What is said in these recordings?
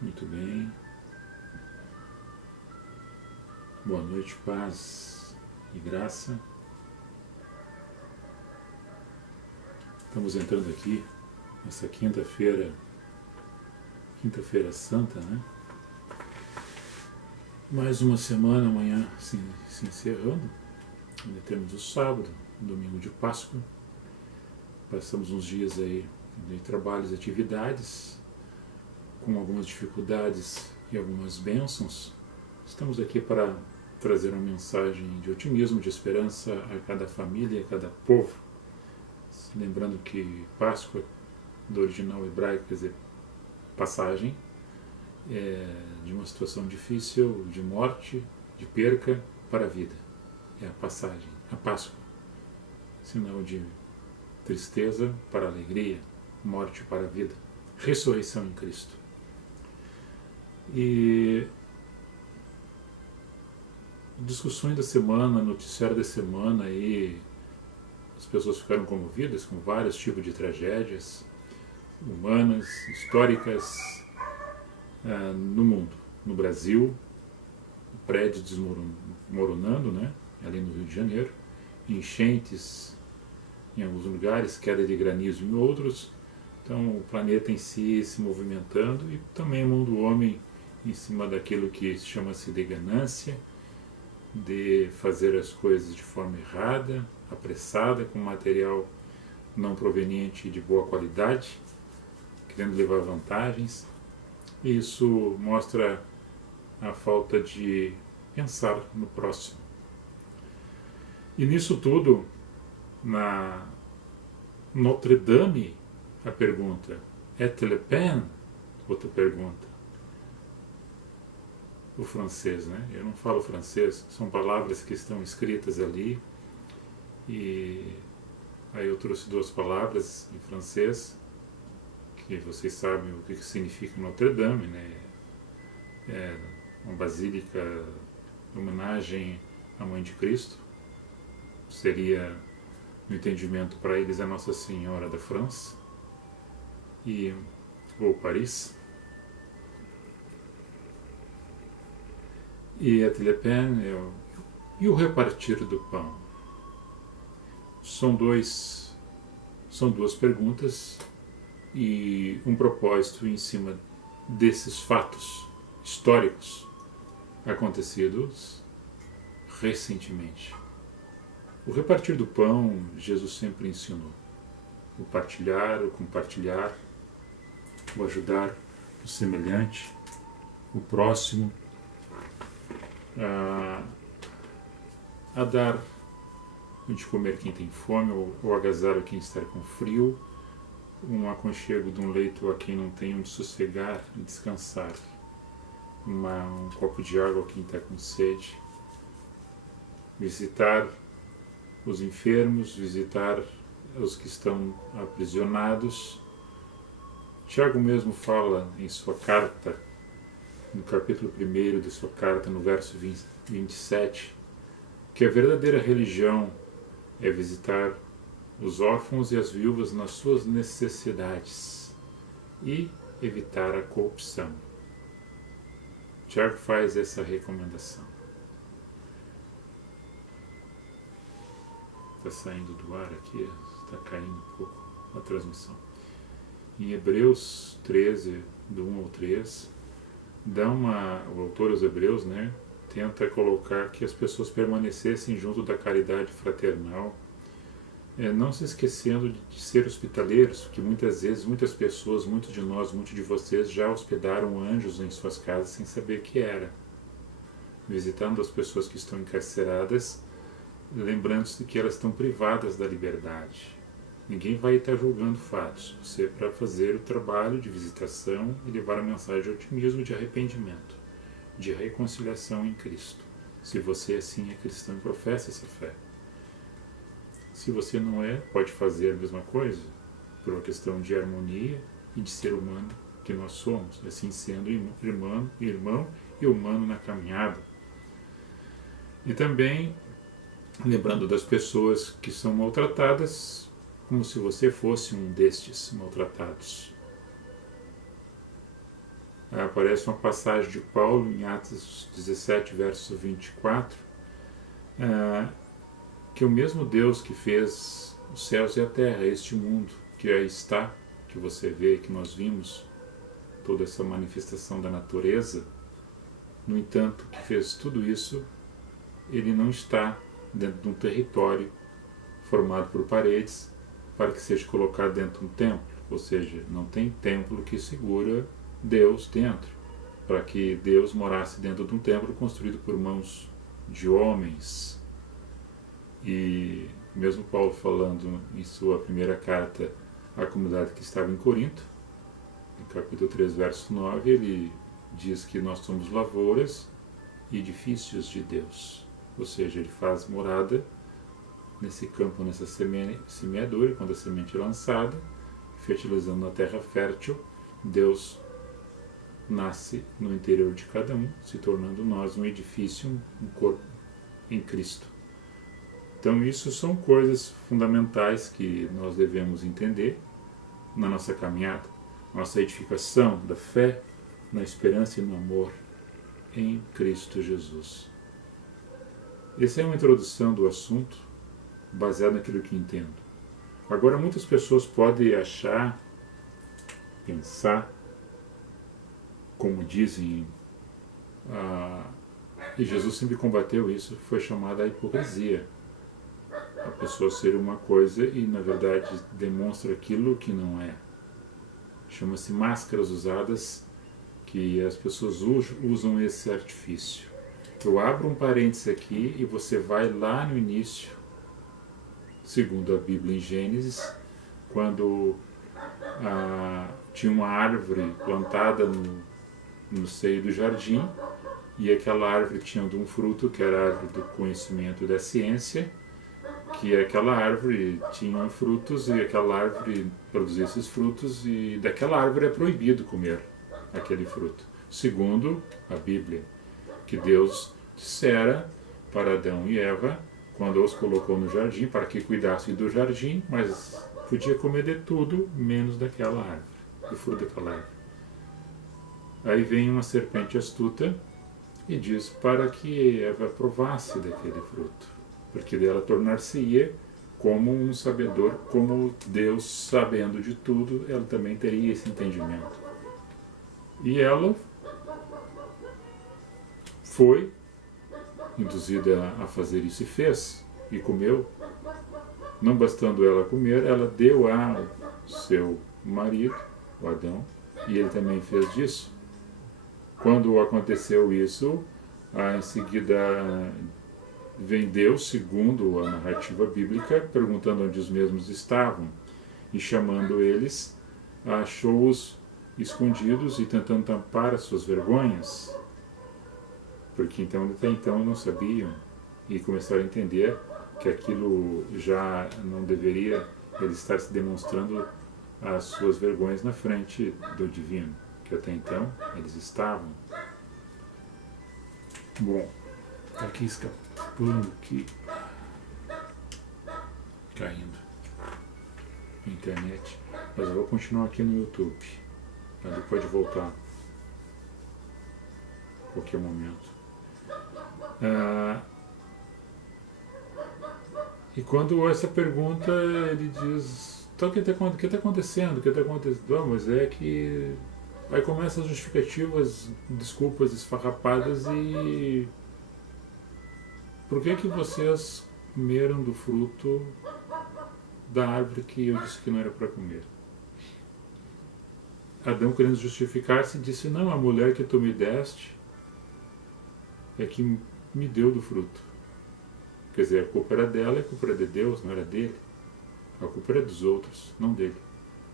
Muito bem. Boa noite, paz e graça. Estamos entrando aqui nessa quinta-feira santa, né? Mais uma semana amanhã se encerrando. Ainda temos o sábado, domingo de Páscoa. Passamos uns dias aí de trabalhos e atividades, com algumas dificuldades e algumas bênçãos. Estamos aqui para trazer uma mensagem de otimismo, de esperança a cada família, a cada povo. Lembrando que Páscoa, do original hebraico, quer dizer passagem, de uma situação difícil, de morte, de perca, para a vida. É a passagem, a Páscoa. Sinal de tristeza para a alegria, morte para a vida. Ressurreição em Cristo. E discussões da semana, noticiário da semana, aí as pessoas ficaram comovidas com vários tipos de tragédias humanas, históricas, no mundo. No Brasil, prédios desmoronando, né, ali no Rio de Janeiro, enchentes em alguns lugares, queda de granizo em outros. Então o planeta em si se movimentando e também a mão do homem em cima daquilo que chama-se de ganância, de fazer as coisas de forma errada, apressada, com material não proveniente de boa qualidade, querendo levar vantagens. E isso mostra a falta de pensar no próximo. E nisso tudo, na Notre Dame, a pergunta, est le pain? Outra pergunta. O francês, né? Eu não falo francês, são palavras que estão escritas ali. E aí eu trouxe duas palavras em francês, que vocês sabem o que significa Notre Dame, né? É uma basílica em homenagem à Mãe de Cristo. Seria, no entendimento para eles, a Nossa Senhora da França, ou Paris. E a Telepen e o repartir do pão. São duas perguntas e um propósito em cima desses fatos históricos acontecidos recentemente. O repartir do pão, Jesus sempre ensinou. O partilhar, o compartilhar, o ajudar o semelhante, o próximo, a dar de comer quem tem fome, ou agasalho quem está com frio, um aconchego de um leito a quem não tem onde sossegar e descansar, um copo de água a quem está com sede, visitar os enfermos, visitar os que estão aprisionados. Tiago mesmo fala em sua carta, no capítulo 1 de sua carta, no verso 27, que a verdadeira religião é visitar os órfãos e as viúvas nas suas necessidades e evitar a corrupção. Tiago faz essa recomendação. Está saindo do ar aqui, está caindo um pouco a transmissão. Em Hebreus 13, do 1 ao 3, o autor aos Hebreus, né, tenta colocar que as pessoas permanecessem junto da caridade fraternal, não se esquecendo de ser hospitaleiros, porque muitas vezes, muitas pessoas, muitos de nós, muitos de vocês já hospedaram anjos em suas casas sem saber que era. Visitando as pessoas que estão encarceradas, lembrando-se que elas estão privadas da liberdade. Ninguém vai estar julgando fatos. Você é para fazer o trabalho de visitação e levar a mensagem de otimismo, de arrependimento, de reconciliação em Cristo. Se você assim é cristão e professa essa fé. Se você não é, pode fazer a mesma coisa, por uma questão de harmonia e de ser humano que nós somos, assim sendo irmão e humano na caminhada. E também lembrando das pessoas que são maltratadas, como se você fosse um destes maltratados. aparece uma passagem de Paulo em Atos 17, verso 24, que o mesmo Deus que fez os céus e a terra, este mundo que aí está, que você vê, que nós vimos, toda essa manifestação da natureza, no entanto, que fez tudo isso, ele não está dentro de um território formado por paredes para que seja colocado dentro de um templo, ou seja, não tem templo que segura Deus dentro, para que Deus morasse dentro de um templo construído por mãos de homens. E mesmo Paulo falando em sua primeira carta à comunidade que estava em Corinto, no capítulo 3, verso 9, ele diz que nós somos lavouras e edifícios de Deus, ou seja, ele faz morada nesse campo, nessa semeadura, quando a semente é lançada, fertilizando a terra fértil, Deus nasce no interior de cada um, se tornando nós um edifício, um corpo em Cristo. Então isso são coisas fundamentais que nós devemos entender na nossa caminhada, nossa edificação da fé, na esperança e no amor em Cristo Jesus. Essa é uma introdução do assunto, baseado naquilo que entendo. Agora, muitas pessoas podem achar, pensar, como dizem, e Jesus sempre combateu isso, foi chamada a hipocrisia. A pessoa ser uma coisa e, na verdade, demonstra aquilo que não é. Chama-se máscaras usadas, que as pessoas usam esse artifício. Eu abro um parênteses aqui e você vai lá no início, segundo a Bíblia em Gênesis, quando tinha uma árvore plantada no seio do jardim, e aquela árvore tinha um fruto que era a árvore do conhecimento e da ciência, que aquela árvore tinha frutos e aquela árvore produzia esses frutos, e daquela árvore é proibido comer aquele fruto, segundo a Bíblia, que Deus dissera para Adão e Eva quando os colocou no jardim para que cuidassem do jardim, mas podia comer de tudo menos daquela árvore, do fruto daquela árvore. Aí vem uma serpente astuta e diz para que Eva provasse daquele fruto, porque dela tornar-se-ia como um sabedor, como Deus, sabendo de tudo, ela também teria esse entendimento. E ela foi induzida a fazer isso e fez, e comeu. Não bastando ela comer, ela deu ao seu marido, o Adão, e ele também fez disso. Quando aconteceu isso, em seguida vem Deus, segundo a narrativa bíblica, perguntando onde os mesmos estavam, e chamando eles, achou-os escondidos e tentando tampar as suas vergonhas, porque até então não sabiam, e começaram a entender que aquilo já não deveria ele estar se demonstrando as suas vergonhas na frente do divino, que até então eles estavam. Bom, tá aqui escapando, aqui caindo na internet, mas eu vou continuar aqui no YouTube, para depois de voltar a qualquer momento. E quando essa pergunta, ele diz, então o que está acontecendo? O que está acontecendo? Mas é que aí começam as justificativas, desculpas esfarrapadas, e por que vocês comeram do fruto da árvore que eu disse que não era para comer? Adão, querendo justificar-se, disse, não, a mulher que tu me deste é que me deu do fruto. Quer dizer, a culpa era dela, a culpa era de Deus, não era dele. A culpa era dos outros, não dele.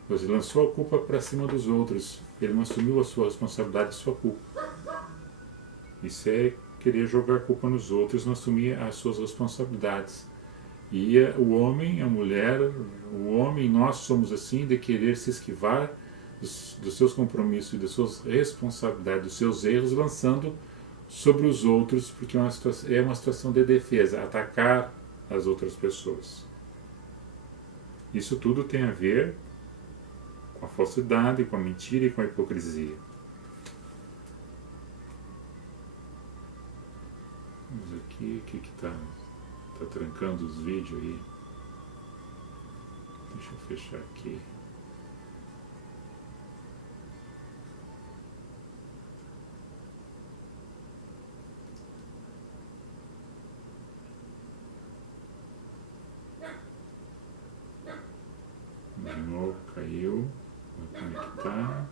Ele lançou a culpa para cima dos outros. Ele não assumiu a sua responsabilidade, a sua culpa. Isso é querer jogar a culpa nos outros, não assumir as suas responsabilidades. E o homem, a mulher, o homem, nós somos assim, de querer se esquivar dos seus compromissos, das suas responsabilidades, dos seus erros, lançando sobre os outros, porque é uma situação de defesa, atacar as outras pessoas. Isso tudo tem a ver com a falsidade, com a mentira e com a hipocrisia. aqui, o que que tá trancando os vídeos aí? Deixa eu fechar aqui. De novo, caiu. Vou conectar.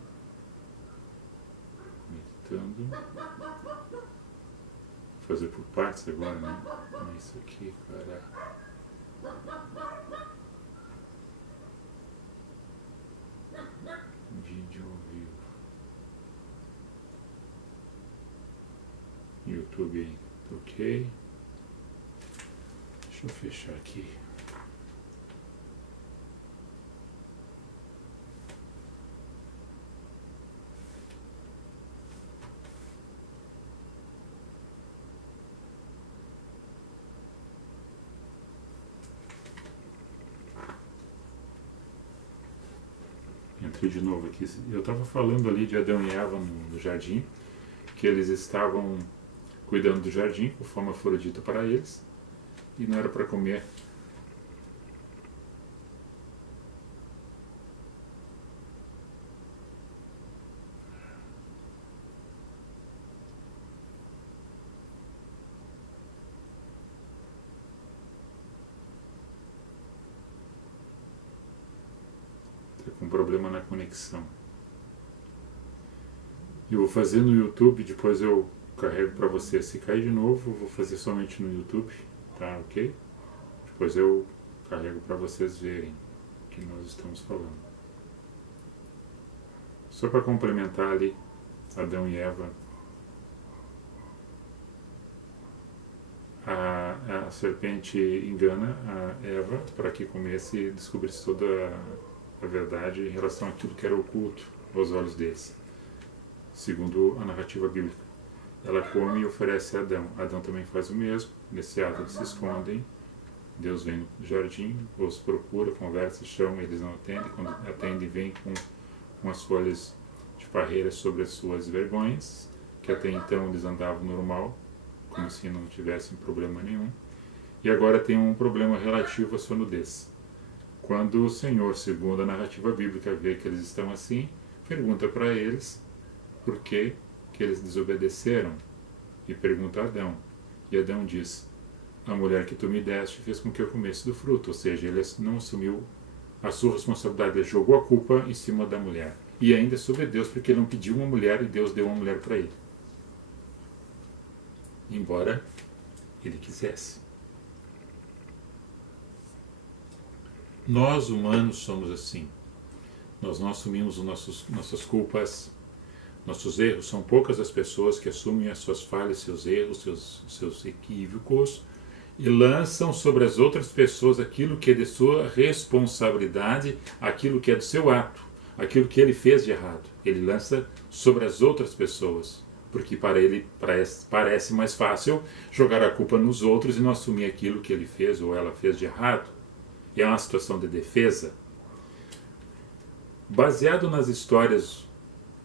Conectando. Vou fazer por partes agora, né? É isso aqui, cara. Vídeo ao vivo. YouTube aí, ok. Deixa eu fechar aqui. Entrei de novo aqui. Eu estava falando ali de Adão e Eva no jardim, que eles estavam cuidando do jardim, conforme fora dito para eles, e não era para comer. Está com problema na conexão. Eu vou fazer no YouTube, depois eu carrego para você. Se cair de novo, eu vou fazer somente no YouTube, tá ok? Depois eu carrego para vocês verem o que nós estamos falando. Só para complementar ali, Adão e Eva, a serpente engana a Eva para que comesse e descobrisse toda a verdade em relação àquilo que era oculto aos olhos deles, segundo a narrativa bíblica. Ela come e oferece a Adão. Adão também faz o mesmo. Nesse ato eles se escondem. Deus vem no jardim, os procura, conversa, chama, eles não atendem. Quando atendem, vem com as folhas de parreira sobre as suas vergonhas, que até então eles andavam normal, como se não tivessem problema nenhum. E agora tem um problema relativo à sua nudez. Quando o Senhor, segundo a narrativa bíblica, vê que eles estão assim, pergunta para eles por que eles desobedeceram, e pergunta a Adão. E Adão diz: a mulher que tu me deste fez com que eu comesse do fruto. Ou seja, ele não assumiu a sua responsabilidade, ele jogou a culpa em cima da mulher. E ainda sobre Deus, porque ele não pediu uma mulher e Deus deu uma mulher para ele, embora ele quisesse. Nós humanos somos assim. Nós não assumimos nossas culpas, nossos erros. São poucas as pessoas que assumem as suas falhas, seus erros, seus equívocos, e lançam sobre as outras pessoas aquilo que é de sua responsabilidade, aquilo que é do seu ato, aquilo que ele fez de errado. Ele lança sobre as outras pessoas, porque para ele parece mais fácil jogar a culpa nos outros e não assumir aquilo que ele fez ou ela fez de errado. E é uma situação de defesa. Baseado nas histórias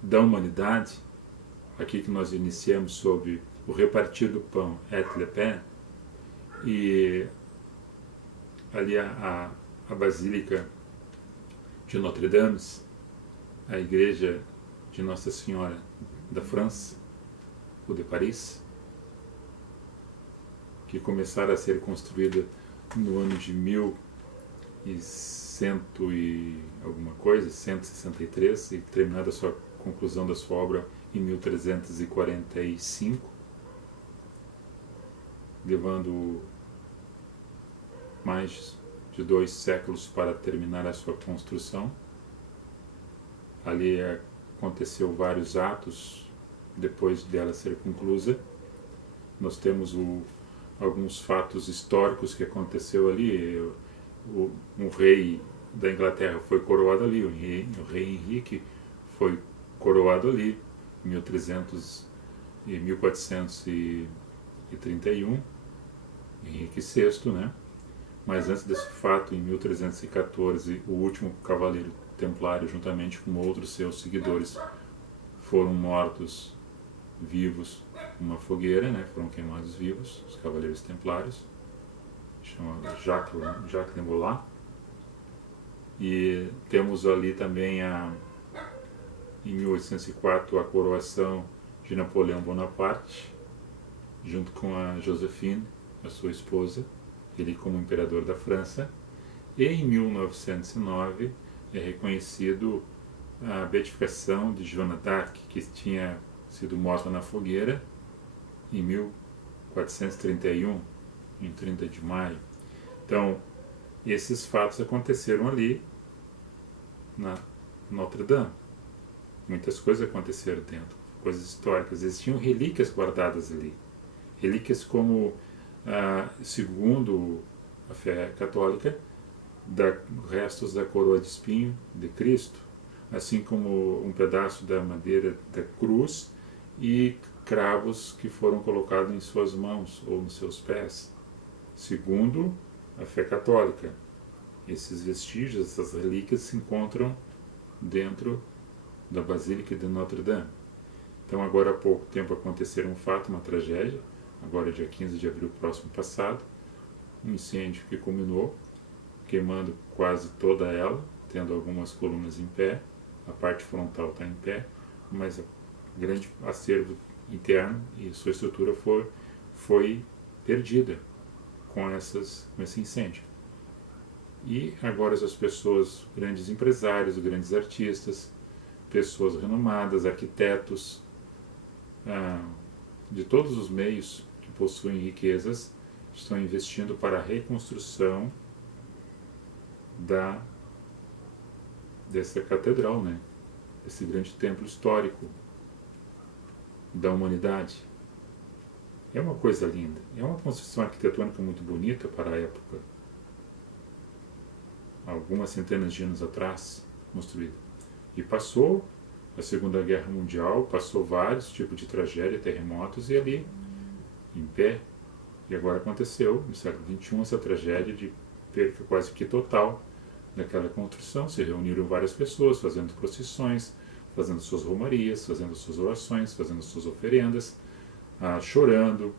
da humanidade, aqui que nós iniciamos sobre o repartir do pão et le pain, e ali a Basílica de Notre-Dame, a igreja de Nossa Senhora da França, ou de Paris, que começaram a ser construída no ano de 1100 e alguma coisa, 163, e terminada a sua conclusão da sua obra em 1345, levando mais de 2 séculos para terminar a sua construção. Ali aconteceu vários atos depois dela ser conclusa. Nós temos alguns fatos históricos que aconteceu ali. Um rei da Inglaterra foi coroado ali, o rei Henrique foi coroado ali em 1431, Henrique VI, né? Mas antes desse fato, em 1314, o último cavaleiro templário, juntamente com outros seus seguidores, foram mortos vivos numa fogueira, né? Foram queimados vivos, os Cavaleiros Templários, chama Jacques de Molay. E temos ali também em 1804 a coroação de Napoleão Bonaparte, junto com a Joséphine, a sua esposa, ele como imperador da França. E em 1909 é reconhecido a beatificação de Joana d'Arc, que tinha sido morta na fogueira em 1431, em 30 de maio. Então, esses fatos aconteceram ali na Notre Dame. Muitas coisas aconteceram dentro, coisas históricas. Existiam relíquias guardadas ali. Relíquias como, segundo a fé católica, restos da coroa de espinho de Cristo, assim como um pedaço da madeira da cruz e cravos que foram colocados em suas mãos ou nos seus pés, segundo a fé católica. Esses vestígios, essas relíquias se encontram dentro da Basílica de Notre Dame. Então, agora há pouco tempo aconteceu um fato, uma tragédia, agora dia 15 de abril próximo passado, um incêndio que culminou, queimando quase toda ela, tendo algumas colunas em pé, a parte frontal está em pé, mas o grande acervo interno e sua estrutura foi perdida com esse incêndio. E agora as pessoas, grandes empresários, grandes artistas, pessoas renomadas, arquitetos, de todos os meios que possuem riquezas, estão investindo para a reconstrução dessa catedral, né? Desse grande templo histórico da humanidade. É uma coisa linda, é uma construção arquitetônica muito bonita para a época, algumas centenas de anos atrás construída. E passou a Segunda Guerra Mundial, passou vários tipos de tragédia, terremotos, e ali, em pé, e agora aconteceu, no século XXI, essa tragédia de perca quase que total daquela construção. Se reuniram várias pessoas fazendo procissões, fazendo suas romarias, fazendo suas orações, fazendo suas oferendas, chorando.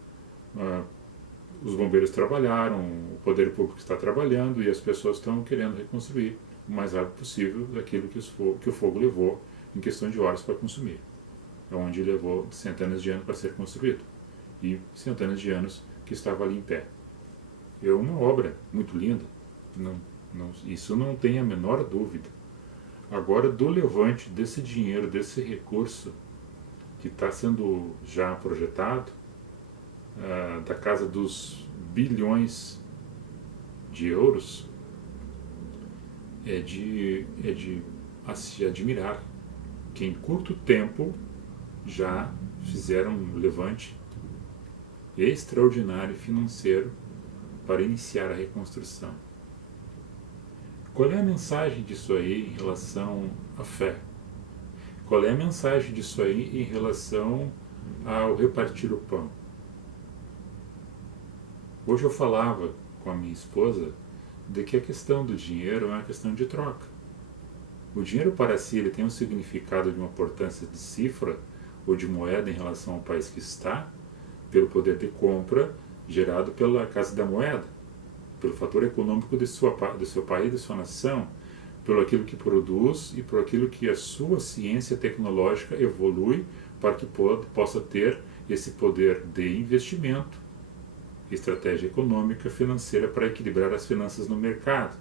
Os bombeiros trabalharam, o poder público está trabalhando e as pessoas estão querendo reconstruir o mais rápido possível daquilo que o fogo levou em questão de horas para consumir, onde levou centenas de anos para ser construído e centenas de anos que estava ali em pé. É uma obra muito linda, isso não tem a menor dúvida. Agora, do levante desse dinheiro, desse recurso que está sendo já projetado, da casa dos bilhões de euros, é de se admirar que em curto tempo já fizeram um levante extraordinário financeiro para iniciar a reconstrução. Qual é a mensagem disso aí em relação à fé? Qual é a mensagem disso aí em relação ao repartir o pão? Hoje eu falava com a minha esposa de que a questão do dinheiro é uma questão de troca. O dinheiro para si ele tem um significado de uma importância de cifra ou de moeda em relação ao país que está, pelo poder de compra gerado pela Casa da Moeda, pelo fator econômico do seu país, de sua nação, pelo aquilo que produz e por aquilo que a sua ciência tecnológica evolui para que possa ter esse poder de investimento, estratégia econômica, financeira para equilibrar as finanças no mercado.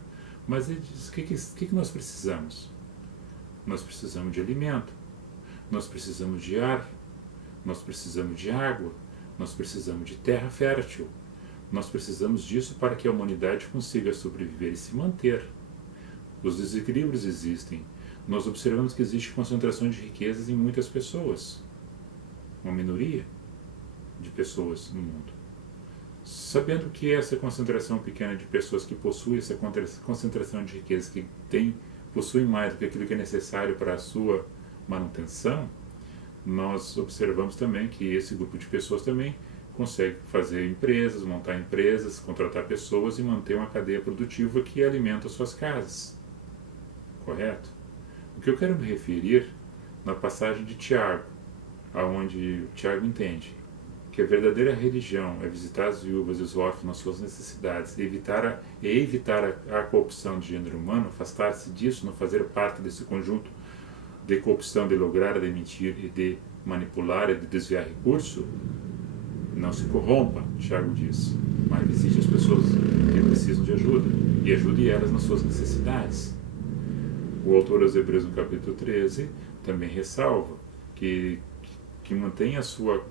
Mas ele diz, o que nós precisamos? Nós precisamos de alimento, nós precisamos de ar, nós precisamos de água, nós precisamos de terra fértil. Nós precisamos disso para que a humanidade consiga sobreviver e se manter. Os desequilíbrios existem. Nós observamos que existe concentração de riquezas em muitas pessoas. Uma minoria de pessoas no mundo. Sabendo que essa concentração pequena de pessoas que possuem essa concentração de riquezas, que possuem mais do que aquilo que é necessário para a sua manutenção, nós observamos também que esse grupo de pessoas também consegue fazer empresas, montar empresas, contratar pessoas e manter uma cadeia produtiva que alimenta suas casas. Correto? O que eu quero me referir na passagem de Tiago, aonde o Tiago entende que a verdadeira religião é visitar as viúvas e os órfãos nas suas necessidades e evitar a corrupção de gênero humano, afastar-se disso, não fazer parte desse conjunto de corrupção, de lograr, de mentir e de manipular e de desviar recurso. Não se corrompa, Tiago diz, mas visite as pessoas que precisam de ajuda e ajude elas nas suas necessidades. O autor aos Hebreus, no capítulo 13, também ressalva que mantenha a sua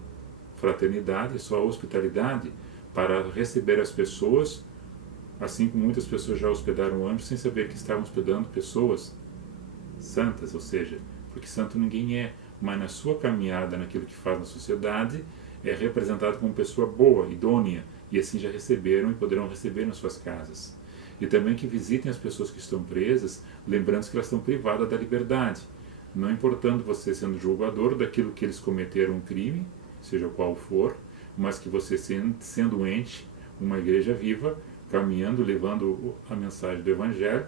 fraternidade, a sua hospitalidade para receber as pessoas, assim como muitas pessoas já hospedaram anjos sem saber que estavam hospedando pessoas santas, ou seja, porque santo ninguém é, mas na sua caminhada, naquilo que faz na sociedade, é representado como pessoa boa, idônea, e assim já receberam e poderão receber nas suas casas. E também que visitem as pessoas que estão presas, lembrando que elas estão privadas da liberdade, não importando você sendo julgador daquilo que eles cometeram um crime, seja qual for, mas que você sendo ente, uma igreja viva, caminhando, levando a mensagem do Evangelho,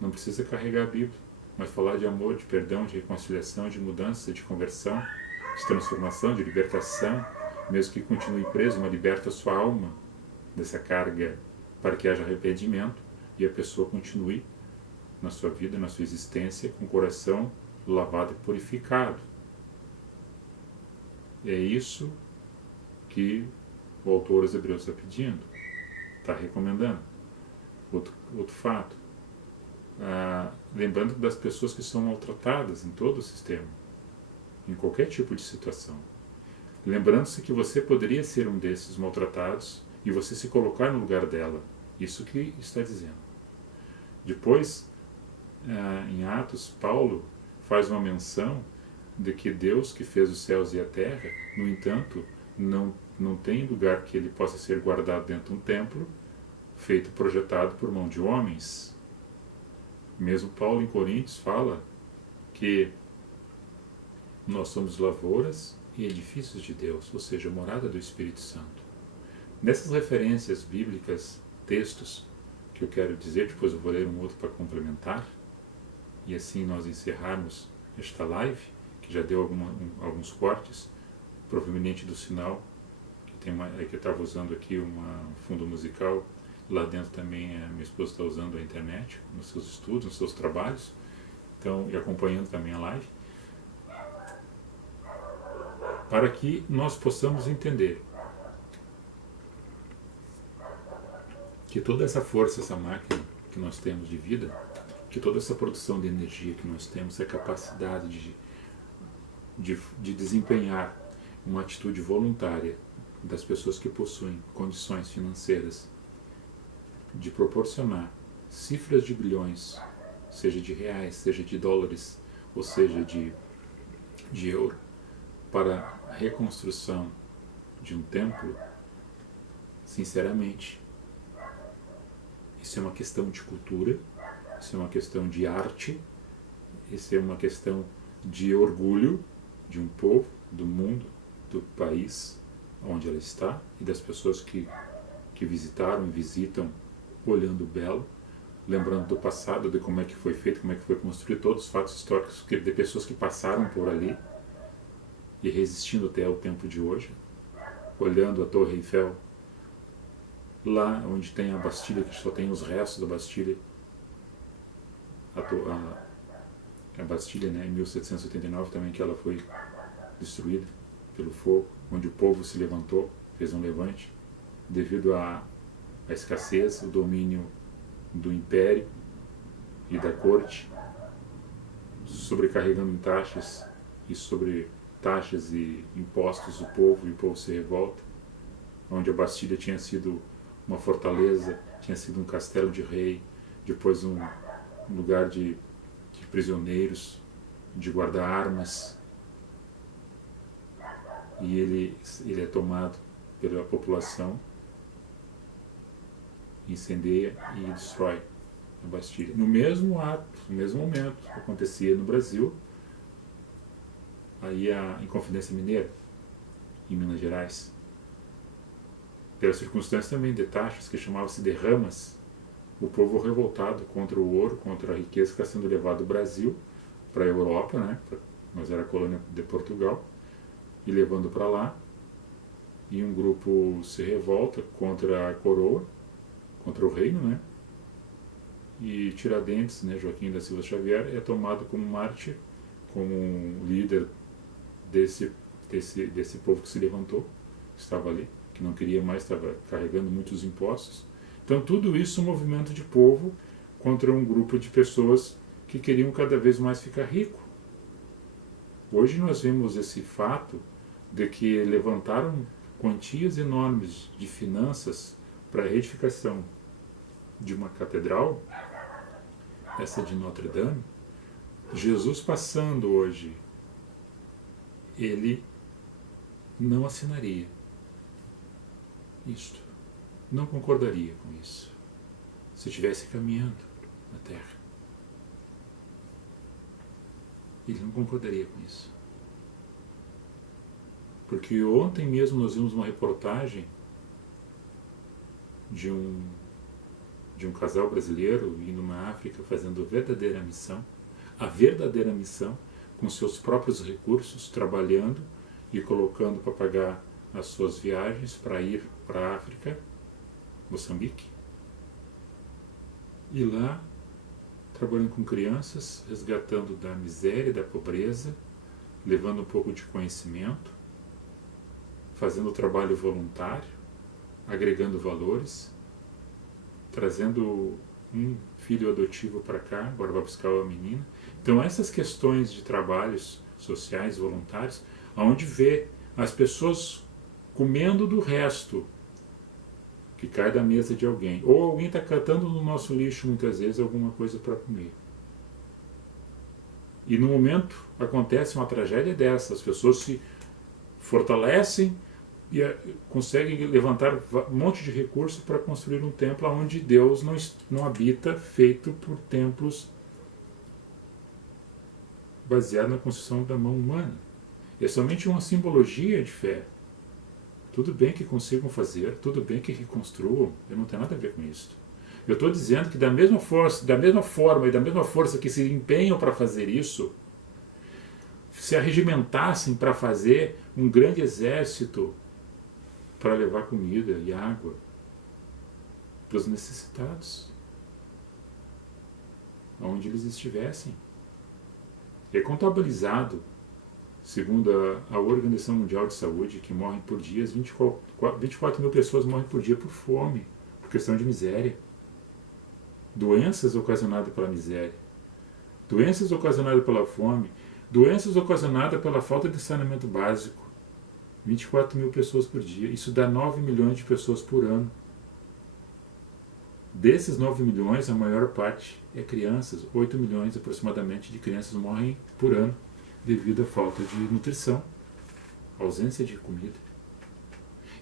não precisa carregar a Bíblia, mas falar de amor, de perdão, de reconciliação, de mudança, de conversão, de transformação, de libertação, mesmo que continue preso, mas liberta a sua alma dessa carga para que haja arrependimento e a pessoa continue na sua vida, na sua existência, com o coração lavado e purificado. É isso que o autor aos Hebreus está pedindo, está recomendando. Outro fato, lembrando das pessoas que são maltratadas em todo o sistema, em qualquer tipo de situação. Lembrando-se que você poderia ser um desses maltratados e você se colocar no lugar dela. Isso que está dizendo. Depois, em Atos, Paulo faz uma menção de que Deus que fez os céus e a terra, no entanto, não tem lugar que ele possa ser guardado dentro de um templo feito, projetado por mão de homens. Mesmo Paulo em Coríntios fala que nós somos lavouras e edifícios de Deus, ou seja, morada do Espírito Santo. Nessas referências bíblicas, textos que eu quero dizer, depois eu vou ler um outro para complementar, e assim nós encerrarmos esta live, que já deu alguns cortes, proveniente do sinal, que eu estava usando aqui um fundo musical, lá dentro também a minha esposa está usando a internet, nos seus estudos, nos seus trabalhos, então, e acompanhando também a live, para que nós possamos entender que toda essa força, essa máquina que nós temos de vida, que toda essa produção de energia que nós temos, é capacidade de desempenhar uma atitude voluntária das pessoas que possuem condições financeiras, de proporcionar cifras de bilhões, seja de reais, seja de dólares, ou seja de euro, para a reconstrução de um templo, sinceramente, isso é uma questão de cultura, isso é uma questão de arte, isso é uma questão de orgulho de um povo, do mundo, do país onde ela está e das pessoas que visitaram e visitam olhando o belo, lembrando do passado, de como é que foi feito, como é que foi construído, todos os fatos históricos de pessoas que passaram por ali e resistindo até o tempo de hoje, olhando a Torre Eiffel, lá onde tem a Bastilha, que só tem os restos da Bastilha, a Bastilha, né, em 1789 também, que ela foi destruída pelo fogo, onde o povo se levantou, fez um levante, devido à escassez, o domínio do império e da corte, sobrecarregando em taxas e sobre taxas e impostos o povo, e o povo se revolta, onde a Bastilha tinha sido uma fortaleza, tinha sido um castelo de rei, depois um lugar de prisioneiros, de guardar armas, e ele é tomado pela população, incendeia e destrói a Bastilha. No mesmo ato, no mesmo momento, acontecia no Brasil, aí em Confidência Mineira, em Minas Gerais, pela circunstância também de taxas, que chamava-se derramas, o povo revoltado contra o ouro, contra a riqueza que está sendo levado do Brasil para a Europa, né? Nós era colônia de Portugal, e levando para lá, e um grupo se revolta contra a coroa, contra o reino, né? E Tiradentes, né, Joaquim da Silva Xavier, é tomado como mártir, como um líder desse povo que se levantou, que estava ali, que não queria mais, estava carregando muitos impostos. Então tudo isso é um movimento de povo contra um grupo de pessoas que queriam cada vez mais ficar rico. Hoje nós vemos esse fato de que levantaram quantias enormes de finanças para a reedificação de uma catedral, essa de Notre Dame. Jesus passando hoje, ele não assinaria isto, não concordaria com isso, se estivesse caminhando na terra. Ele não concordaria com isso. Porque ontem mesmo nós vimos uma reportagem de um casal brasileiro indo na África fazendo a verdadeira missão, com seus próprios recursos, trabalhando e colocando para pagar as suas viagens para ir para a África, Moçambique, e lá trabalhando com crianças, resgatando da miséria, da pobreza, levando um pouco de conhecimento, fazendo trabalho voluntário, agregando valores, trazendo um filho adotivo para cá, agora vai buscar uma menina. Então essas questões de trabalhos sociais, voluntários, onde vê as pessoas comendo do resto que cai da mesa de alguém, ou alguém está catando no nosso lixo muitas vezes alguma coisa para comer. E no momento acontece uma tragédia dessa, as pessoas se fortalecem e conseguem levantar um monte de recursos para construir um templo onde Deus não habita, feito por templos baseado na construção da mão humana. É somente uma simbologia de fé. Tudo bem que consigam fazer, tudo bem que reconstruam, eu não tenho nada a ver com isso. Eu estou dizendo que da mesma forma e da mesma força que se empenham para fazer isso, se arregimentassem para fazer um grande exército para levar comida e água para os necessitados, onde eles estivessem. É contabilizado, segundo a Organização Mundial de Saúde, que morrem por dia, 24 mil pessoas morrem por dia por fome, por questão de miséria. Doenças ocasionadas pela miséria, doenças ocasionadas pela fome, doenças ocasionadas pela falta de saneamento básico. 24 mil pessoas por dia. Isso dá 9 milhões de pessoas por ano. Desses 9 milhões, a maior parte é crianças. 8 milhões aproximadamente de crianças morrem por ano devido à falta de nutrição, ausência de comida.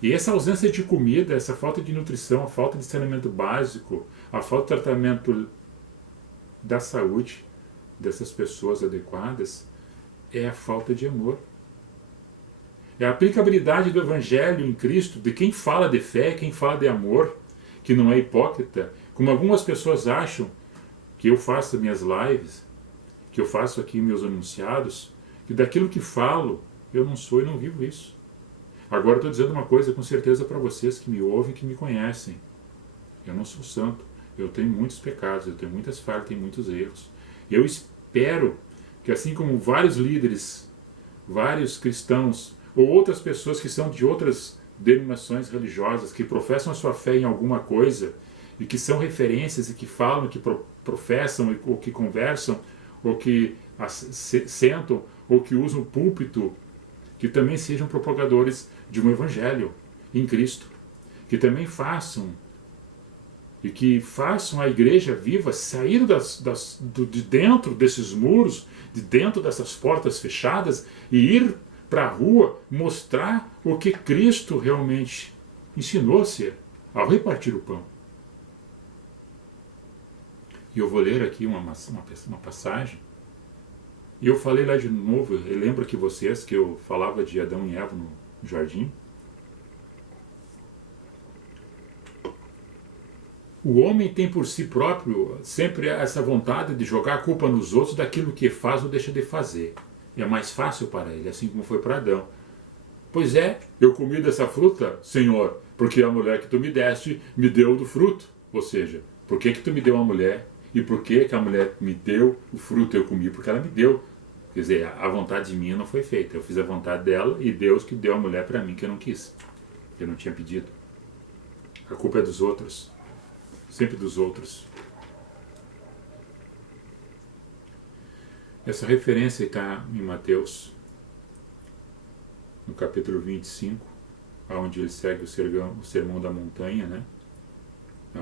E essa ausência de comida, essa falta de nutrição, a falta de saneamento básico, a falta de tratamento da saúde dessas pessoas adequadas, é a falta de amor. É a aplicabilidade do Evangelho em Cristo, de quem fala de fé, quem fala de amor, que não é hipócrita, como algumas pessoas acham que eu faço minhas lives, que eu faço aqui meus anunciados, que daquilo que falo, eu não sou e não vivo isso. Agora estou dizendo uma coisa com certeza para vocês que me ouvem, que me conhecem. Eu não sou santo, eu tenho muitos pecados, eu tenho muitas falhas, tenho muitos erros. Eu espero que assim como vários líderes, vários cristãos, ou outras pessoas que são de outras denominações religiosas, que professam a sua fé em alguma coisa, e que são referências, e que falam, que professam, ou que conversam, ou que sentam, ou que usam o púlpito, que também sejam propagadores de um evangelho em Cristo, que também façam, e que façam a igreja viva sair de dentro desses muros, de dentro dessas portas fechadas, e ir para a rua mostrar o que Cristo realmente ensinou a ser ao repartir o pão. E eu vou ler aqui uma passagem. E eu falei lá de novo, eu lembro que vocês que eu falava de Adão e Eva no jardim. O homem tem por si próprio sempre essa vontade de jogar a culpa nos outros daquilo que faz ou deixa de fazer. É mais fácil para ele, assim como foi para Adão. Pois é, eu comi dessa fruta, Senhor, porque a mulher que tu me deste me deu do fruto. Ou seja, por que tu me deu a mulher? E por que a mulher me deu o fruto eu comi? Porque ela me deu. Quer dizer, a vontade minha não foi feita. Eu fiz a vontade dela e Deus que deu a mulher para mim que eu não quis. Eu não tinha pedido. A culpa é dos outros. Sempre dos outros. Essa referência está em Mateus, no capítulo 25, onde ele segue o sermão da montanha, né?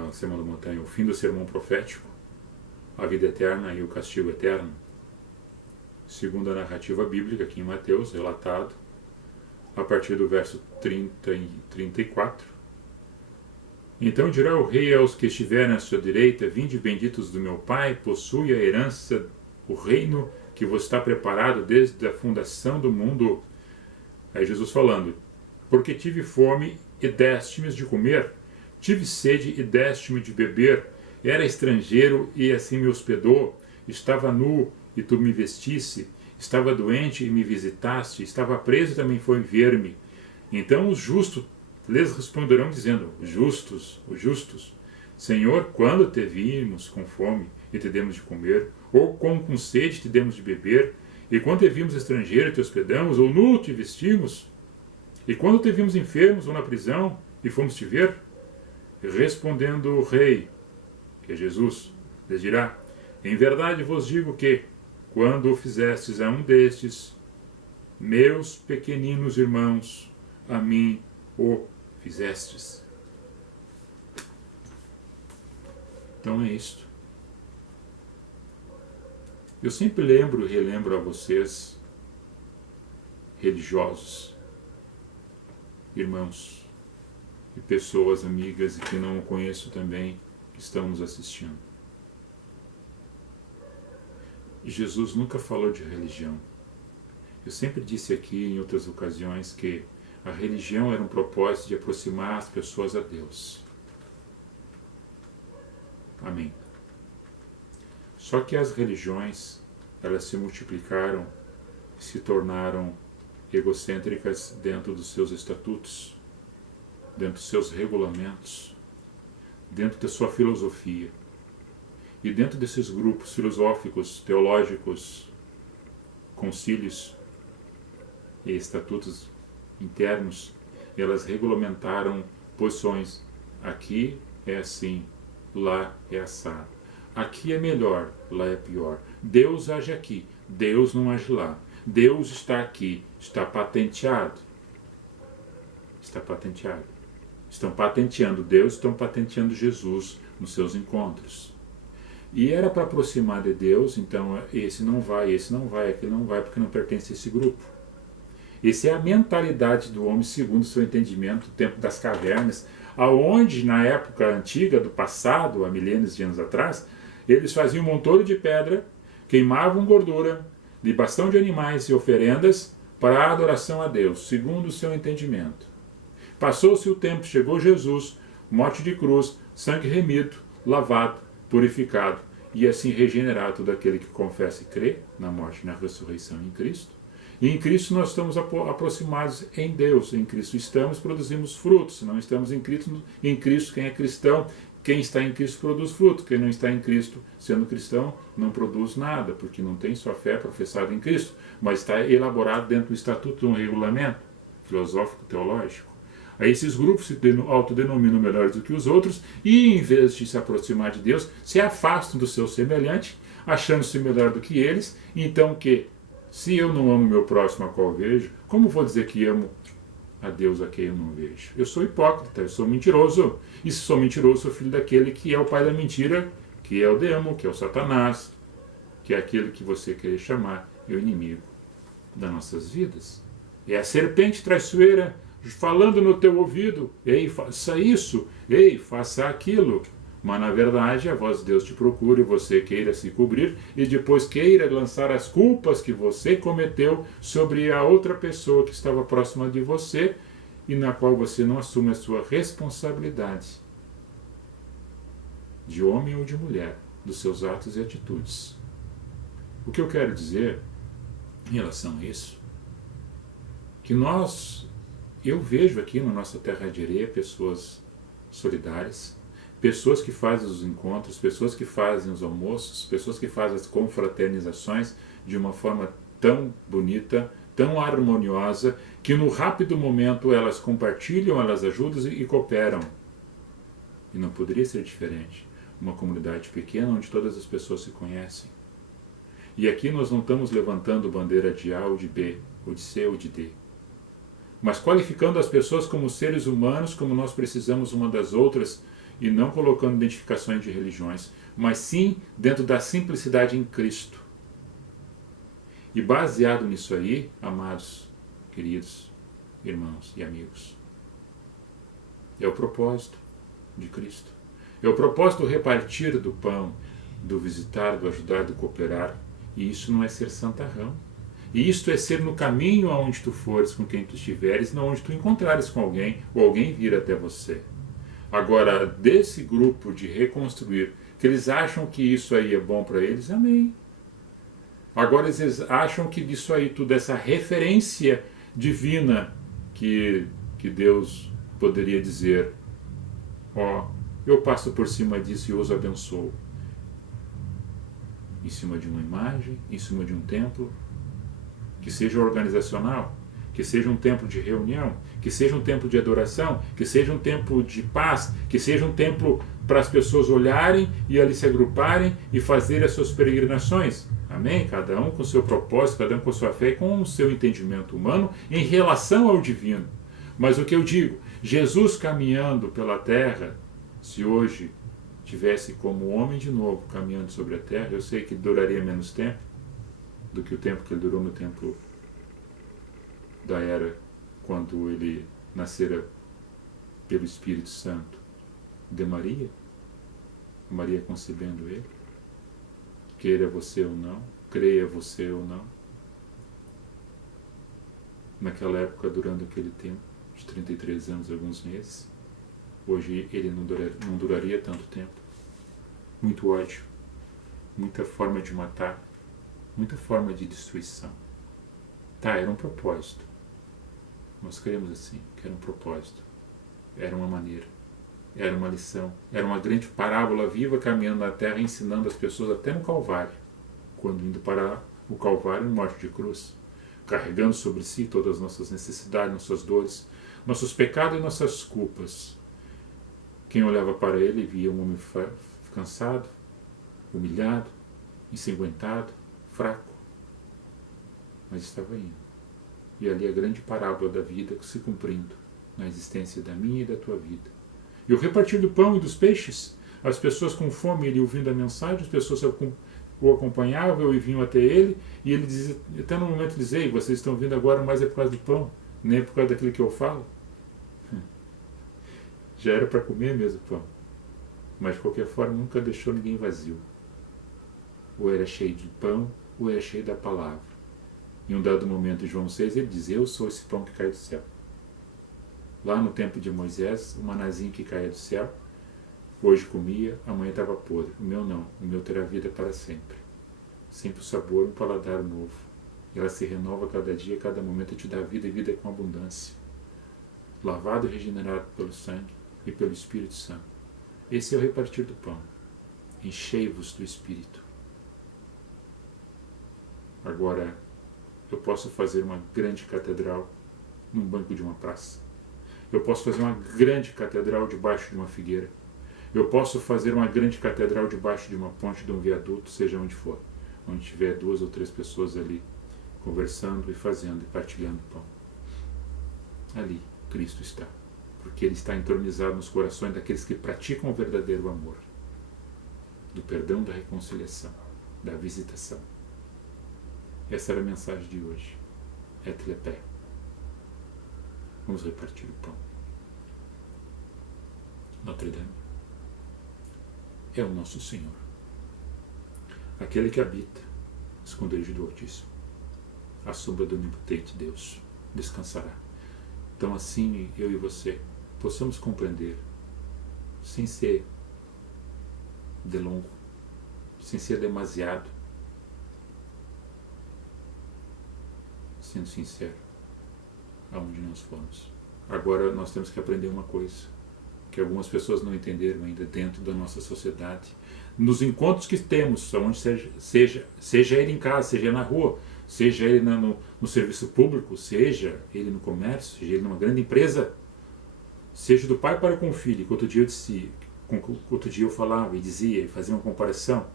O sermão da montanha, o fim do sermão profético, a vida eterna e o castigo eterno. Segundo a narrativa bíblica aqui em Mateus, relatado a partir do verso 30 e 34. Então dirá o rei aos que estiverem à sua direita: vinde benditos do meu Pai, possui a herança, o reino que vos está preparado desde a fundação do mundo. Aí Jesus falando: porque tive fome e deste-me de comer, tive sede e deste-me de beber, era estrangeiro e assim me hospedou, estava nu e tu me vestisse, estava doente e me visitaste, estava preso e também foi ver-me. Então os justos lhes responderão dizendo: os justos, Senhor, quando te vimos com fome e te demos de comer, ou com sede te demos de beber, e quando te vimos estrangeiro te hospedamos, ou nu te vestimos, e quando te vimos enfermos ou na prisão e fomos te ver? Respondendo o rei, que é Jesus, lhes dirá: em verdade vos digo que, quando o fizestes a um destes, meus pequeninos irmãos, a mim o fizestes. Então é isto. Eu sempre lembro e relembro a vocês, religiosos, irmãos e pessoas amigas e que não o conheço também, que estão nos assistindo. Jesus nunca falou de religião. Eu sempre disse aqui em outras ocasiões que a religião era um propósito de aproximar as pessoas a Deus. Amém. Só que as religiões, elas se multiplicaram e se tornaram egocêntricas dentro dos seus estatutos, dentro dos seus regulamentos, dentro da sua filosofia. E dentro desses grupos filosóficos, teológicos, concílios e estatutos internos, elas regulamentaram posições. Aqui é assim, lá é assado. Aqui é melhor, lá é pior. Deus age aqui, Deus não age lá. Deus está aqui, está patenteado. Está patenteado. Estão patenteando Deus, estão patenteando Jesus nos seus encontros. E era para aproximar de Deus, então esse não vai, aquele não vai, porque não pertence a esse grupo. Essa é a mentalidade do homem segundo o seu entendimento, do tempo das cavernas, aonde na época antiga, do passado, há milênios de anos atrás, eles faziam um monturo de pedra, queimavam gordura, libação de animais e oferendas para a adoração a Deus, segundo o seu entendimento. Passou-se o tempo, chegou Jesus, morte de cruz, sangue remido, lavado, purificado e assim regenerado todo aquele que confessa e crê na morte e na ressurreição em Cristo. E em Cristo nós estamos aproximados em Deus. Em Cristo estamos, produzimos frutos. Se não estamos em Cristo, quem é cristão, quem está em Cristo produz fruto. Quem não está em Cristo, sendo cristão, não produz nada, porque não tem sua fé professada em Cristo, mas está elaborado dentro do estatuto de um regulamento filosófico, teológico. Aí esses grupos se autodenominam melhores do que os outros e, em vez de se aproximar de Deus, se afastam do seu semelhante, achando-se melhor do que eles. Então, se eu não amo meu próximo a qual vejo, como vou dizer que amo a Deus a quem eu não vejo? Eu sou hipócrita, eu sou mentiroso. E se sou mentiroso, sou filho daquele que é o pai da mentira, que é o demo, que é o Satanás, que é aquele que você quer chamar o inimigo das nossas vidas. É a serpente traiçoeira falando no teu ouvido: ei, faça isso, ei, faça aquilo. Mas na verdade a voz de Deus te procura e você queira se cobrir e depois queira lançar as culpas que você cometeu sobre a outra pessoa que estava próxima de você e na qual você não assume a sua responsabilidade de homem ou de mulher, dos seus atos e atitudes. O que eu quero dizer em relação a isso, que nós eu vejo aqui na nossa terra de areia pessoas solidárias, pessoas que fazem os encontros, pessoas que fazem os almoços, pessoas que fazem as confraternizações de uma forma tão bonita, tão harmoniosa, que no rápido momento elas compartilham, elas ajudam e cooperam. E não poderia ser diferente. Uma comunidade pequena onde todas as pessoas se conhecem. E aqui nós não estamos levantando bandeira de A ou de B, ou de C ou de D, mas qualificando as pessoas como seres humanos, como nós precisamos uma das outras, e não colocando identificações de religiões, mas sim dentro da simplicidade em Cristo. E baseado nisso aí, amados, queridos, irmãos e amigos, é o propósito de Cristo. É o propósito do repartir do pão, do visitar, do ajudar, do cooperar. E isso não é ser santarrão. E isto é ser no caminho aonde tu fores, com quem tu estiveres, não onde tu encontrares com alguém, ou alguém vir até você. Agora, desse grupo de reconstruir, que eles acham que isso aí é bom para eles, amém. Agora eles acham que disso aí, tudo essa referência divina que Deus poderia dizer, ó, eu passo por cima disso e os abençoo. Em cima de uma imagem, em cima de um templo, que seja organizacional, que seja um templo de reunião, que seja um templo de adoração, que seja um templo de paz, que seja um templo para as pessoas olharem e ali se agruparem e fazerem as suas peregrinações. Amém? Cada um com o seu propósito, cada um com a sua fé e com o seu entendimento humano em relação ao divino. Mas o que eu digo, Jesus caminhando pela terra, se hoje tivesse como homem de novo caminhando sobre a terra, eu sei que duraria menos tempo do que o tempo que ele durou no tempo da era quando ele nascera pelo Espírito Santo de Maria, Maria concebendo ele, queira você ou não, creia você ou não, naquela época, durante aquele tempo de 33 anos, alguns meses, hoje ele não duraria tanto tempo. Muito ódio, muita forma de matar, muita forma de destruição. Tá, era um propósito. Nós queremos assim, que era um propósito. Era uma maneira. Era uma lição. Era uma grande parábola viva caminhando na terra, ensinando as pessoas até no Calvário. Quando indo para o Calvário em morte de cruz. Carregando sobre si todas as nossas necessidades, nossas dores, nossos pecados e nossas culpas. Quem olhava para ele via um homem cansado, humilhado, ensanguentado, fraco. Mas estava indo. E ali a grande parábola da vida se cumprindo na existência da minha e da tua vida. E o repartir do pão e dos peixes, as pessoas com fome, ele ouvindo a mensagem, as pessoas o acompanhavam e vinham até ele, e ele dizia, até no momento ele dizia, vocês estão vindo agora, mas é por causa do pão, nem é por causa daquilo que eu falo. Já era para comer mesmo pão. Mas de qualquer forma nunca deixou ninguém vazio. Ou era cheio de pão, ou era cheio da palavra. Em um dado momento, em João 6, ele diz, eu sou esse pão que cai do céu. Lá no tempo de Moisés, o manazinho que caía do céu, hoje comia, amanhã estava podre. O meu não, o meu terá vida para sempre. Sempre o sabor, um paladar novo. E ela se renova cada dia, cada momento te dá vida e vida com abundância. Lavado e regenerado pelo sangue e pelo Espírito Santo. Esse é o repartir do pão. Enchei-vos do Espírito. Agora, eu posso fazer uma grande catedral num banco de uma praça. Eu posso fazer uma grande catedral debaixo de uma figueira. Eu posso fazer uma grande catedral debaixo de uma ponte, de um viaduto, seja onde for. Onde tiver 2 ou 3 pessoas ali, conversando e fazendo e partilhando pão. Ali, Cristo está. Porque Ele está entronizado nos corações daqueles que praticam o verdadeiro amor. Do perdão, da reconciliação, da visitação. Essa era a mensagem de hoje. É Tlepé. Vamos repartir o pão. Notre Dame é o nosso Senhor. Aquele que habita no esconderijo do Altíssimo. A sombra do Onipotente Deus descansará. Então assim eu e você possamos compreender, sem ser delongo, sem ser demasiado, sendo sincero, aonde nós formos. Agora nós temos que aprender uma coisa, que algumas pessoas não entenderam ainda dentro da nossa sociedade. Nos encontros que temos, onde seja ele em casa, seja na rua, seja ele no serviço público, seja ele no comércio, seja ele numa grande empresa, seja do pai para com o filho, que outro dia eu falava e dizia, e fazia uma comparação.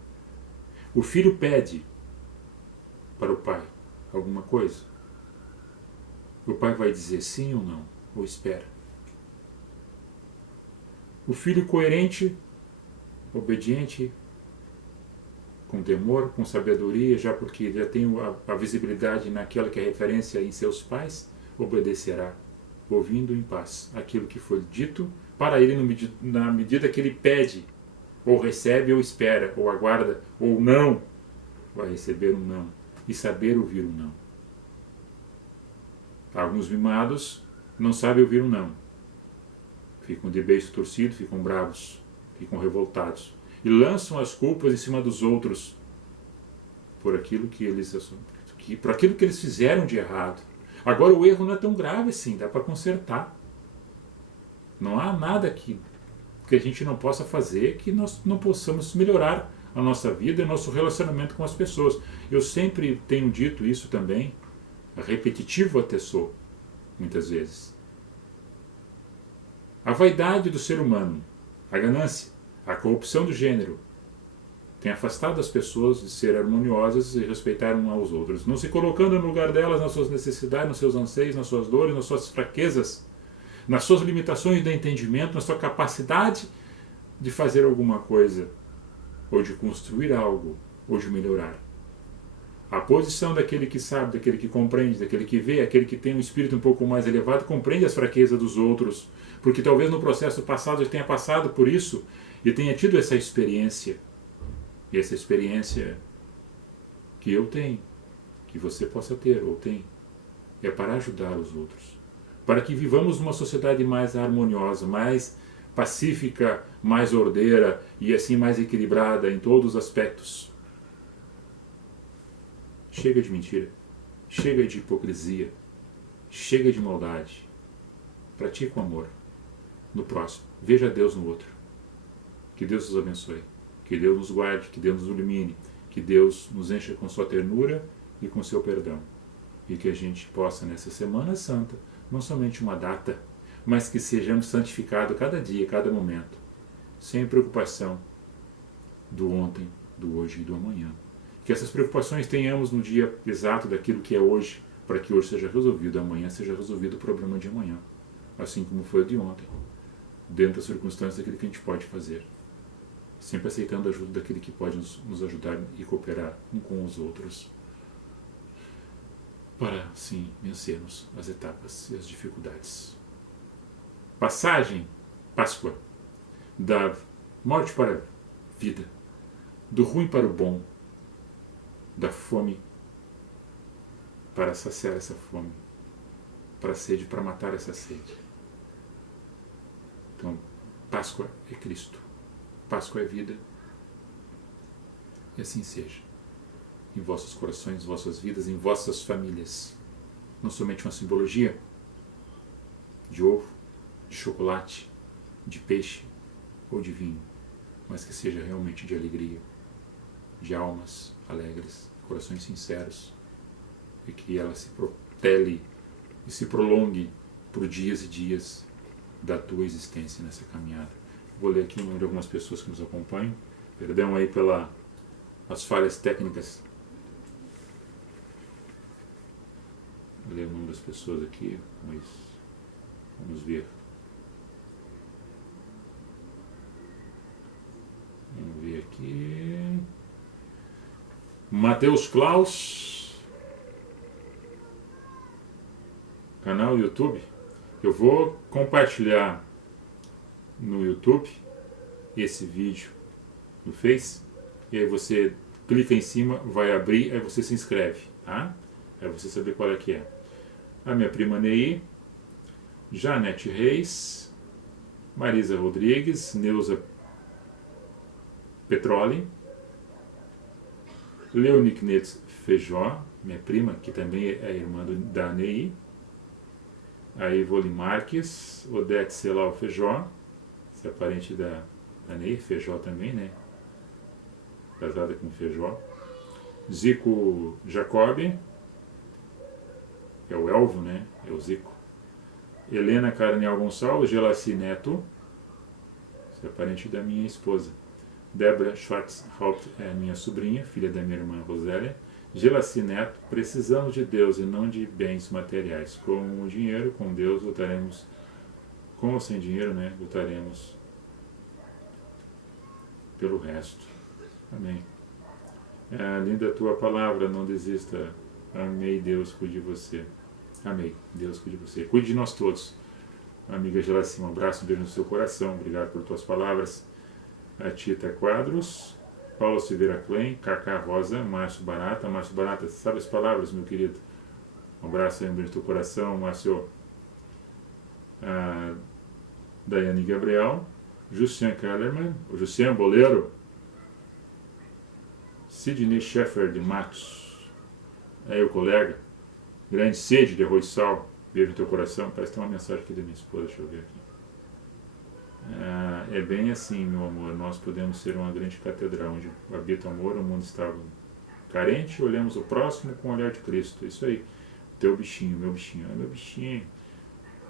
O filho pede para o pai alguma coisa. O pai vai dizer sim ou não, ou espera. O filho coerente, obediente, com temor, com sabedoria, já porque já tem a visibilidade naquela que é referência em seus pais, obedecerá, ouvindo em paz aquilo que foi dito para ele na medida que ele pede, ou recebe ou espera, ou aguarda, ou não, vai receber um não, e saber ouvir um não. Alguns mimados não sabem ouvir um não. Ficam de beiço torcido, ficam bravos, ficam revoltados. E lançam as culpas em cima dos outros por aquilo que eles fizeram de errado. Agora o erro não é tão grave assim, dá para consertar. Não há nada que a gente não possa fazer que nós não possamos melhorar a nossa vida e nosso relacionamento com as pessoas. Eu sempre tenho dito isso também, repetitivo até sou, muitas vezes. A vaidade do ser humano, a ganância, a corrupção do gênero, tem afastado as pessoas de ser harmoniosas e respeitar uns aos outros, não se colocando no lugar delas, nas suas necessidades, nos seus anseios, nas suas dores, nas suas fraquezas, nas suas limitações de entendimento, na sua capacidade de fazer alguma coisa, ou de construir algo, ou de melhorar. A posição daquele que sabe, daquele que compreende, daquele que vê, aquele que tem um espírito um pouco mais elevado, compreende as fraquezas dos outros, porque talvez no processo passado ele tenha passado por isso e tenha tido essa experiência. E essa experiência que eu tenho, que você possa ter ou tem, é para ajudar os outros. Para que vivamos numa sociedade mais harmoniosa, mais pacífica, mais ordeira e assim mais equilibrada em todos os aspectos. Chega de mentira, chega de hipocrisia, chega de maldade. Pratique o amor no próximo. Veja Deus no outro. Que Deus nos abençoe. Que Deus nos guarde, que Deus nos ilumine, que Deus nos encha com sua ternura e com seu perdão. E que a gente possa, nessa Semana Santa, não somente uma data, mas que sejamos santificados cada dia, cada momento, sem preocupação do ontem, do hoje e do amanhã. Que essas preocupações tenhamos no dia exato daquilo que é hoje, para que hoje seja resolvido, amanhã seja resolvido o problema de amanhã, assim como foi o de ontem, dentro das circunstâncias daquilo que a gente pode fazer. Sempre aceitando a ajuda daquele que pode nos ajudar e cooperar um com os outros, para, sim, vencermos as etapas e as dificuldades. Passagem, Páscoa, da morte para a vida, do ruim para o bom, da fome para saciar essa fome, para a sede para matar essa sede. Então, Páscoa é Cristo, Páscoa é vida, e assim seja. Em vossos corações, vossas vidas, em vossas famílias. Não somente uma simbologia de ovo, de chocolate, de peixe ou de vinho, mas que seja realmente de alegria, de almas alegres, corações sinceros, e que ela se protele e se prolongue por dias e dias da tua existência nessa caminhada. Vou ler aqui o nome de algumas pessoas que nos acompanham. Perdão aí pelas falhas técnicas. Vou ler o nome das pessoas aqui, mas vamos ver. Vamos ver aqui. Matheus Klaus, canal YouTube. Eu vou compartilhar no YouTube esse vídeo no Face, e aí você clica em cima, vai abrir, aí você se inscreve, tá? Aí você saber qual é que é. A minha prima Ney, Janete Reis, Marisa Rodrigues, Neuza Petroli, Leonicnet Feijó, minha prima, que também é irmã da Ney, a Ivoli Marques, Odete Celal Feijó, essa é parente da Ney Feijó também, né? Casada com Feijó. Zico Jacobi, é o Elvo, né? É o Zico. Helena Carniel Gonçalves, Gelaci Neto, essa é parente da minha esposa. Débora Schwarzhaupt é minha sobrinha, filha da minha irmã Rosélia. Gelaci Neto, precisamos de Deus e não de bens materiais. Com o dinheiro, com Deus, lutaremos. Com ou sem dinheiro, né? Lutaremos pelo resto. Amém. Linda a tua palavra, não desista. Amei, Deus cuide de você. Amei, Deus cuide de você. Cuide de nós todos. Amiga Gelaci, um abraço, um beijo no seu coração. Obrigado por tuas palavras. A Tita Quadros, Paulo Silveira Klein, Cacá Rosa, Márcio Barata. Márcio Barata, sabe as palavras, meu querido? Um abraço aí, um beijo no teu coração, Márcio. Daiane Gabriel, Jussian Kellerman, o Jussian Boleiro, Sidney Sheffer de Matos, aí o colega, grande Cid de Arroz Sal, beijo no teu coração. Parece que tem uma mensagem aqui da minha esposa, deixa eu ver aqui. É bem assim, meu amor, nós podemos ser uma grande catedral onde habita o amor, o mundo está carente, olhamos o próximo com o olhar de Cristo. Isso aí, teu bichinho, meu bichinho, é meu bichinho.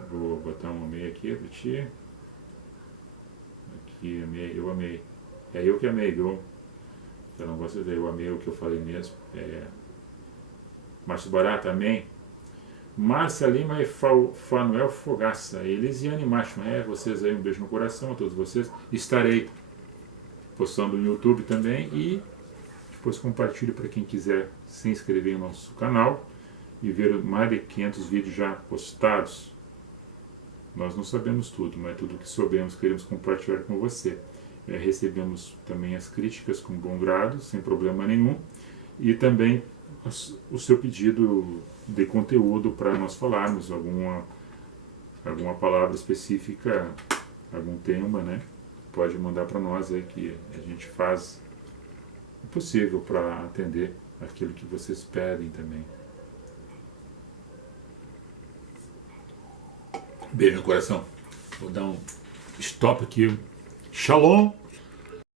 Vou botar um amei aqui pra ti. Aqui, amei, eu amei. É eu que amei, viu? Eu não gosto de ver, eu amei o que eu falei mesmo. Márcio Barata, amém. Márcia Lima e Fanuel Fogaça, Elisiane Machman, vocês aí, um beijo no coração a todos vocês. Estarei postando no YouTube também e depois compartilhe para quem quiser se inscrever no nosso canal e ver mais de 500 vídeos já postados. Nós não sabemos tudo, mas tudo que soubemos queremos compartilhar com você. Recebemos também as críticas com bom grado, sem problema nenhum, e também o seu pedido de conteúdo para nós falarmos alguma palavra específica, algum tema, né? Pode mandar para nós aí que a gente faz o possível para atender aquilo que vocês pedem também. Beijo no coração. Vou dar um stop aqui. Shalom!